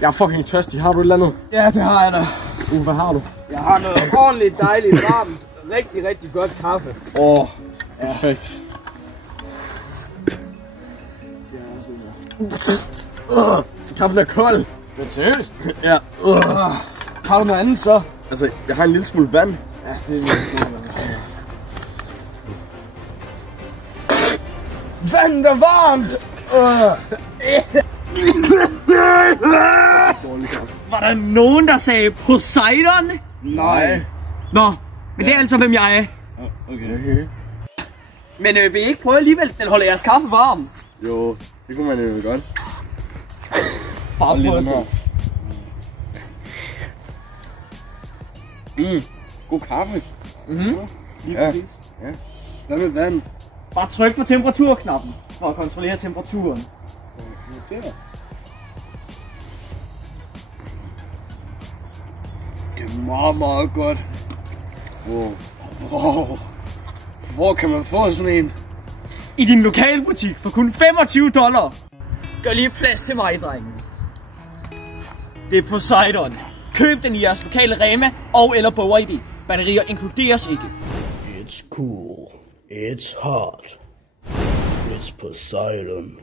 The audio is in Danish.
Jeg er fucking tørstig. Har du et eller andet? Ja, det har jeg da. Hvad har du? Jeg har noget ordentligt dejligt varmt, rigtig godt kaffe. Perfekt. Kaffen er kold. Det er seriøst? Ja. Har du noget andet så? Altså, jeg har en lille smule vand. Ja, det er virkelig. Vandet er varmt! Var der nogen, der sagde Poseidon? Nej. Nå, men det er altså, hvem jeg er. Okay. Men vil I ikke prøve alligevel? Den holder jeres kaffe varm. Jo, det kunne man jo godt. Bare prøv at se. God kaffe. Lige præcis. Ja. Hvad med vand? Bare tryk på temperaturknappen for at kontrollere temperaturen. Det er meget godt. Wow. Hvor kan man få sådan en? I din lokale butik for kun $25. Gør lige plads til mig, drengen. Det er Poseidon. Køb den i jeres lokale Rema og eller BogID. Batterier inkluderes ikke. It's cool. It's hot. It's Poseidon.